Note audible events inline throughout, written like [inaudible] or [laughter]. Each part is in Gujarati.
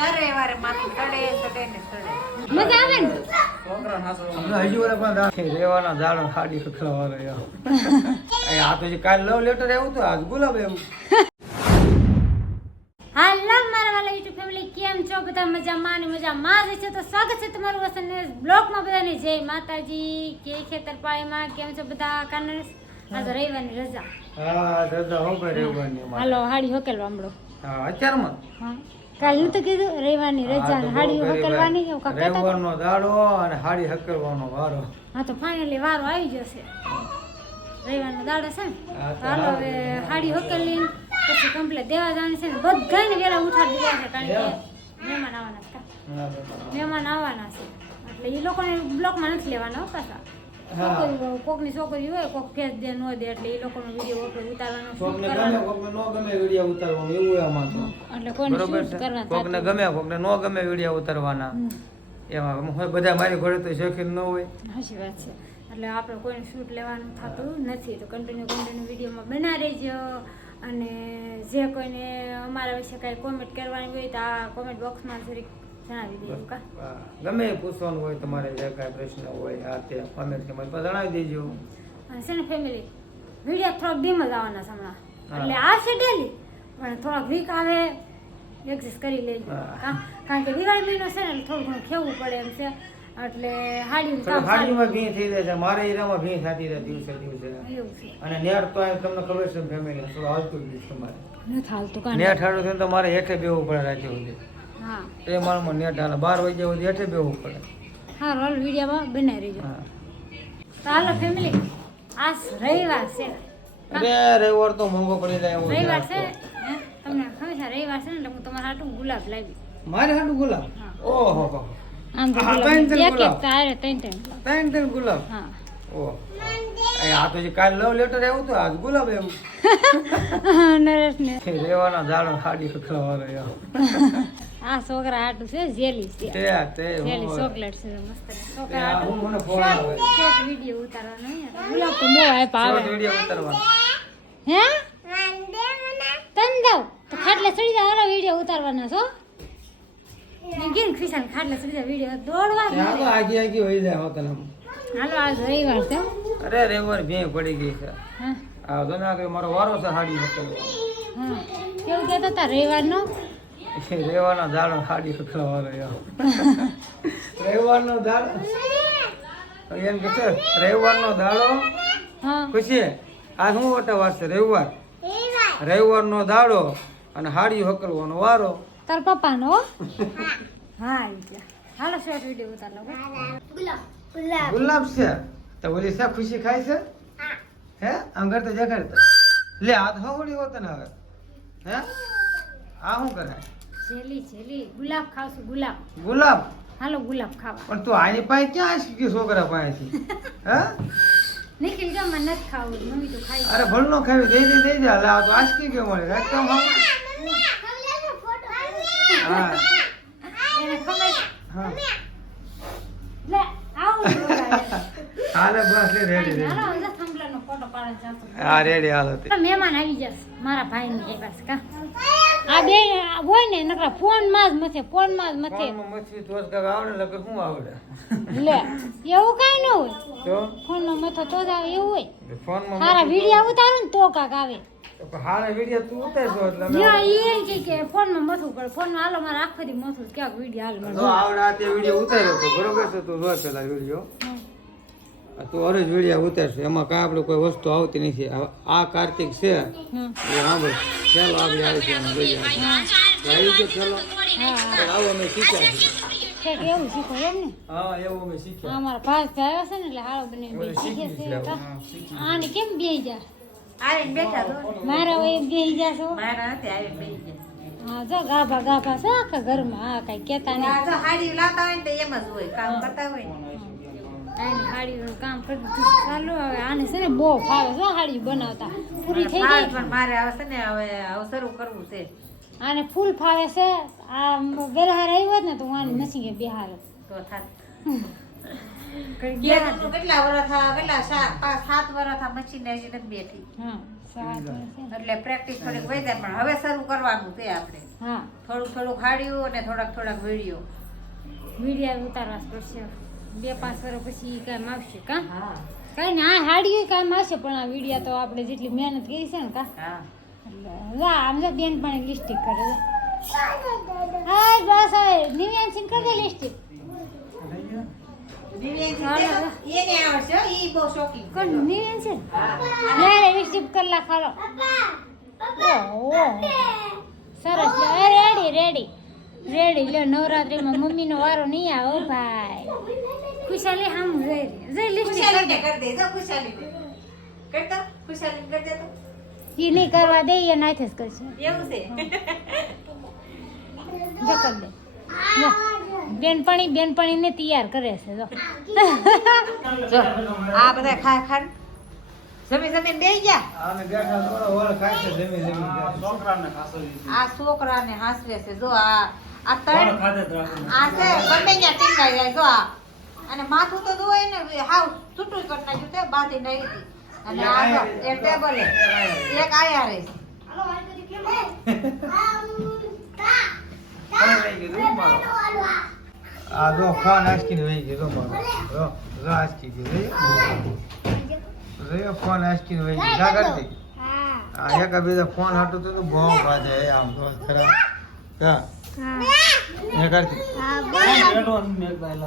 દર રવિવારે માથું ચડે ચડે ને ચડે. મજા આવે ને? અમને હજી ઓલા પણ રાખે રેવાના દાડો ખાડી ખખલાવાનો યાર [laughs] આ તો જે કાલ લવ લેટર આવ્યું તો આજ ગુલાબ એવું હાલો મારા વાલા યુટ્યુબ ફેમિલી કેમ છો? બધા મજામાં અને મજામાં જ છે? તો સ્વાગત છે તમારું વસંત બ્લોગમાં બધાને. જય માતાજી. કે ખેતરપાળીમાં કેમ છો બધા? કાનરસ આ તો રવિવારની રજા. હા દાદા હો ભાઈ રેવાની હાલો હાડી હકેલવા હમણો હા અત્યારમાં? હા. કાલ તો કીધું રવિવારની રજા હાડી બહુ એવું કાક કહેતા દાડો અને હાડી હકરવાનો વારો. હા તો ફાઇનલી વારો આવી જશે. રવિવારનો દાડો છે ને? હાલો હવે હાડી હકેલી પછી કમ્પ્લેટ દેવા જવાની છે ને. બધાને વેલા ઉઠાડી દીધા છે કારણ કે મહેમાન આવવાના છે કા. હા, દાદા. મહેમાન આવવાના છે. એટલે એ લોકોને બ્લોકમાં નથી લેવાના પાછા. છોકરીઓ કોકની છોકરી હોય કોક ફેસ દે ન દે એટલે એ લોકોનો વીડિયો આપણે ઉતારવાનો કોકને ગમે કોકને નો ગમે વીડિયો ઉતારવાનું એવું તો. એટલે કોકને ગમે કોકને નો ગમે વીડિયો ઉતારવાના. હમ. એમાં હોય બધા મારી ઘરે તો શોખીન ન હોય. સાચી વાત છે. એટલે આપણે કોઈને શૂટ લેવાનું થતું નથી તો કન્ટિન્યુ કન્ટિન્યુ વિડીયોમાં બના રહેજો અને જે કોઈને અમારા વિશે કાંઈ કોમેન્ટ કરવાની હોય તો આ કોમેન્ટ બોક્સમાં જરીક ગમે એ પૂછવાનું હોય તમારે જે કાંઈ પ્રશ્ન હોય આ તે કોમેન્ટ કે મને જણાવી દેજો. છે ને ફેમિલી વીડિયો થોડોક ડીમ જ આવવાના છે હમણાં. એટલે આ છે ડેલી પણ થોડોક વીક આવે એડજસ્ટ કરી લેજો. હા. કારણ કે દિવાળી મહિનો છે ને એટલે થોડું ઘણું ખેવું પડે એમ છે. એટલે હાડી હાડીમાં ભી થઈ જાય છે. મારે એરામાં ભી થતી રહે દિવસે દિવસે. અને નેટ તો તમને ખબર છે ફેમિલી થોડું હાલતું જ તમારે. નથી હાલતું નેટ હાડું થયું તો મારે હેઠે બેવું પડે રાખ્યું સુધી. હા. એ મારામાં નેટ હાલે. બાર વાગ્યા સુધી હેઠે બેવું પડે. હા રોલ વિડીયોમાં બનાવી રહેજો તો હાલો ફેમિલી આ રવિવાર છે. અરે રવિવાર તો મોંઘો પડી જાય એવું રવિવાર છે? તમને ખબર છે રવિવાર છે ને એટલે હું તમારા હાટું ગુલાબ લાવી. મારે હાટું ગુલાબ. ઓહો. હો આમ તો ત્રણ ત્રણ ગુલાબ. તારે ત્રણ ત્રણ. ત્રણ ત્રણ ગુલાબ? હા. ઓહ. આ તો જે કાલ લવ લેટર આવ્યું તો આજ ગુલાબ [laughs] નરેશને. રેવાના ઝાડો ખાડી યાર આ છોકરા હાટું છે જેલી છે. તે તે જેલી ચોકલેટ છે મસ્ત છોકરા આ હું મને ફોન આવે શોર્ટ વીડિયો ઉતારવાનો અહીંયા. ગુલાબ તો બહુ આપ્યા શોર્ટ આવે ઉતારવાનો. હે? તન દઉં તો ખાટલે ચડી જા વીડિયો ઉતારવાના છો. મેં કીધું ખાટલે ચડી જા વીડિયો દોડવા જ ત્યાં તો મળે. આગી આગી હોય જાય હોતન હાલો આજ રવિવાર છે. અરે રેવાર ભે પડી ગઈ છે. હા. આ તો ના કે મારો વારો છે હાડી હકેલવાનો હા. કેવું કહેતો હતા રવિવારનો? [laughs] રેવાના દાડો ખાડી ખખલાવાનો યાર [laughs] રવિવારનો દાડો એમ કે છે રવિવારનો દાડો હા. ખુશી આ શું વટા વાર છે રવિવાર? રવિવારનો દાડો અને હાડી હકલવાનો વારો. તાર પપ્પાનો? હો? [laughs] હા હાલો શોર્ટ વીડિયો ઉતાર લો ગુલાબ. છે? તો ઓલી સા ખુશી ખાય છે? હે. આમ તો દેખાડ લે આ તો હવડી હોત ને હવે. હે? આ શું કરે? Jelly jelly. ગુલાબ ખાવશું ગુલાબ. ગુલાબ? હાલો ગુલાબ ખાવા. પણ તું આની પાસે ક્યાં શીખી છોકરા પાસેથી? હા? નિખિલ કે મને નથી ખાવું મમ્મી તો ખાઈ અરે ભલ નો ખાવી દઈ દે દઈ દે. હાલ આ તો આશકી ગયો મળે? આમ. હા એને ખબર હા. લે. હાલે બસ લે રેડી રેડી હાલો થંભલાનો ફોટો પાડે જાતો હા રેડી હાલો મહેમાન આવી જશે મારા ભાઈ ની પાસે કા? આ બે હોય ને નકરા ફોનમાં જ મથે ફોનમાં જ મથે. મચ્છી ધોસ કાંઈક આવડે લગે શું આવડે? લે એવું કઈ ન હોય. તો? ફોનમાં મથો તો જ આવે એવું હોય. ફોનમાં સારા મચ્છી વીડિયો ઉતારો ને તો કાક આવે. હારે વીડિયો તું ઉતારશો એટલે ના એમ કે કે ફોનમાં મથું પડે ફોનમાં હાલો મારે આખો દી મથું. ક્યાંક વિડિયા હાલ તો આવડે આ તે વીડિયો ઉતાર્યો તો બરોબર છે તું જો પેલા વીડિયો. તું અરે વિડિયા ઉતારશે એમાં કાંઈ આપણે કોઈ વસ્તુ આવતી નથી. આ- આ કાર્તિક છે. એ સાંભળ ચાલો આવી આવી છે અમે લઈ. આવી ગયો ચાલો. આવો અમે શીખ્યા છીએ છે એવું શીખો એમ ને હા એવું અમે શીખ્યા. આ મારા આવ્યા છે ને એટલે હાલો બને બે શીખે છે. છે. આને કેમ બેહી જા બેઠા તો મારા હોય મારા આવીને બેસી ગયા. હા જો ગાભા ગાભા છે આખા ઘરમાં હા કઈ કેતા નહીં. જો હાડી લાતા હોય ને એમ જ હોય કામ કરતા હોય ને. આની હાડીનું કામ કરી ચાલુ હવે આને છે ને બહુ ફાવે છે હાડી બનાવતા. પૂરી થઈ ગઈ પણ મારે હવે છે ને હવે હવે શરૂ કરવું છે. આને ફૂલ ફાવે છે. આ વેલહાર આવ્યો હોત ને તો હું આને મસીને બેહારે તો થાત. કેટલા વર્ષ થા કેટલા સાત પાંચ સાત વર્ષ થા ને હજી નથી બેઠી. હા. એટલે પ્રેક્ટિસ થોડીક જાય પણ હવે શરૂ કરવાનું છે આપણે. હા. થોડુંક થોડુંક હાડ્યું અને થોડાક થોડાક વીડિયો. વીડિયો ઉતારવા પડશે. બે પાંચ વર્ષ પછી કામ આવશે કા? હા. કઈ ને આ હાડીએ કામ આવશે પણ આ વિડિયા તો આપણે જેટલી મહેનત કરી છે ને કા? લા આમ જો બેન પણ લિસ્ટિક કરે છે. હા બસ હવે નિવ્યાંશી કરી દે લિસ્ટિક લે સરસ રેડી રેડી રેડી લ્યો નવરાત્રીમાં મમ્મીનો વારો નહીં આવે ભાઈ. ખુશાલી હમ જઈ જઈ લિસ્ટિક કરી દે ખુશાલીને કરી દે ખુશાલીને. કરતો? ખુશાલીને કરી દે તો. એ નહીં કરવા દે એ નાથે જ કરશે એવું છે જો કર દે જો બેનપણી બેનપણીને તૈયાર કરે છે જો જો આ બધા ખા ખા જમી જમી બે ગયા આ છોકરાને હાસવે છે જો આ આ ત્રણ આ છે બંને ત્યાં ટીંગાઈ જાય જો આ અને માથું તો જોવાય ને હાવ છૂટું કરી નાખ્યું તે બાંધી નાખી હતી. અને આ એક ટેબલે એક આયા રે. ફોન ગયો આ જો ફોન આસકીને વહી ગયો મારો. આસકી ગયો જો. ફોન આસકીને વહી ગયો. જા કરતી આ એક બીજા ફોન હાટું તો બહુ બાજે આમ તો ખરા હા એ કરતી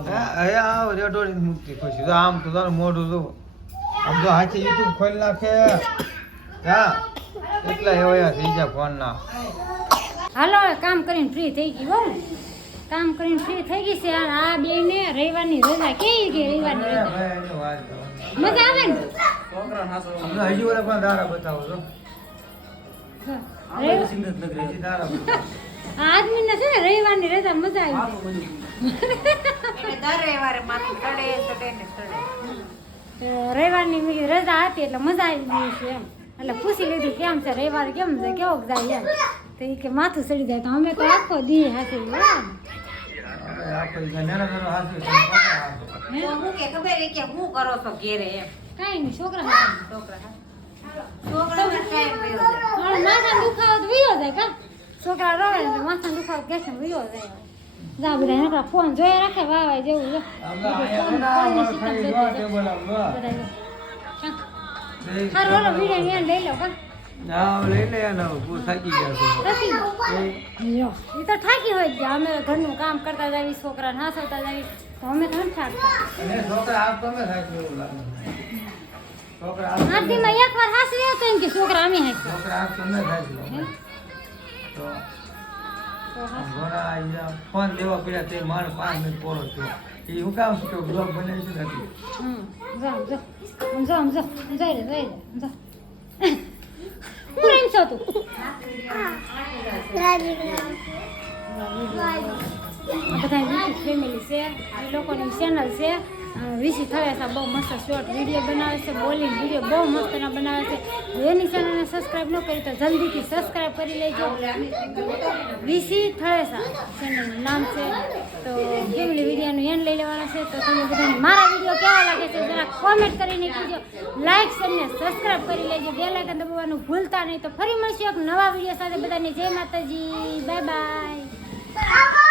હા એ આવ રેડોડી મુક્તિ ખુશી જો આમ તો તારું મોઢું જો આમ તો હાથી યુટ્યુબ ખોલી નાખે. હા એટલા એવા થઈ જાય ફોન ના હાલો કામ કરીને ફ્રી થઈ ગઈ હો. કામ કરીને ફ્રી થઈ ગઈ છે. આ બે ને રવિવારની રજા કેવી ગઈ રવિવારની રજા? મજા આવે ને? હજી પણ દારા બતાવો છો. જો, આદમીને છે ને રવિવારની રજા મજા આવી એને દર રવિવારે માથું ચડે ચડે ને ચડે. રવિવારની મેં રજા હતી એટલે મજા આવી ગઈ છે એમ. એટલે પૂછી લીધું કેમ છે રવિવારે કેમ છે કેવો જાય એમ. તો એ કે માથું ચડી જાય તો અમે તો આખો દી હાથે છોકરા હાથે. તો હું કે ખબર છે કે હું કરો છો ઘેરે એમ. કાંઈ નહીં છોકરા હાથે. છોકરા હા. છોકરાઓને ટાઈમ વયો જાય. મારો માથા દુખાવો તો વયો જાય કા છોકરા રવે ને તો માથા દુખાવો કે છે વયો જાય જા બધા નકરા ફોન જોયા રાખે વાવાય જેવું જો આપણે અહીંયા ફોન છે ને, કરીને આમાં શીખમ ખાલી જતી જોવા જાય. ટેબલ આમ જોવા. બધા જો. ચાલ. બે- હારું હાલો વીડિયો ન્યા લઈ લો કા ના, લઈ લે એને, બહુ થાકી ગયા છે. નથી એ લ્યો એ તો થાકી હોય જ ગયા. અમે ઘરનું કામ કરતા જાવી છોકરાને હાસવતા જાવી તો અમે તો નથી થાકતા અને છોકરા હાથ તો અમે થાકી એવું લાગે. છોકરા હાથ આઠ દીમાં એક વાર હાસવી હતો એમ કે છોકરા અમે હાંસી છોકરા હાથ તો અમે થાકી તો ઘોડા અહીંયા ફોન દેવા પડ્યા તે મારે પાંચ મિનિટ પૂરો થયો. એ હું કામ છું કે બ્લોગ બનાવી છે નથી બધા ફેમિલી છે એ લોકોની ચેનલ છે. વિસી થયા છે, બહુ મસ્ત શોર્ટ વીડિયો બનાવે છે બોલિંગ વીડિયો બહુ મસ્તના બનાવે છે. એની ચેનલને સબસ્ક્રાઈબ ન કરી તો જલ્દીથી સબસ્ક્રાઈબ કરી લેજો. વિસી થળેસા ચેનલનું નામ છે. તો ફેમિલી વિડીયોનું એન્ડ લઈ લેવાનો છે, તો તમે બધાને મારા વીડિયો કેવા લાગે છે, જરા કોમેન્ટ કરીને કહેજો લાઇક અને સબસ્ક્રાઈબ કરી લેજો. બે લાઇકન દબાવવાનું ભૂલતા નહીં. તો ફરી મળશું એક નવા વીડિયો સાથે. બધાને જય માતાજી. Bye bye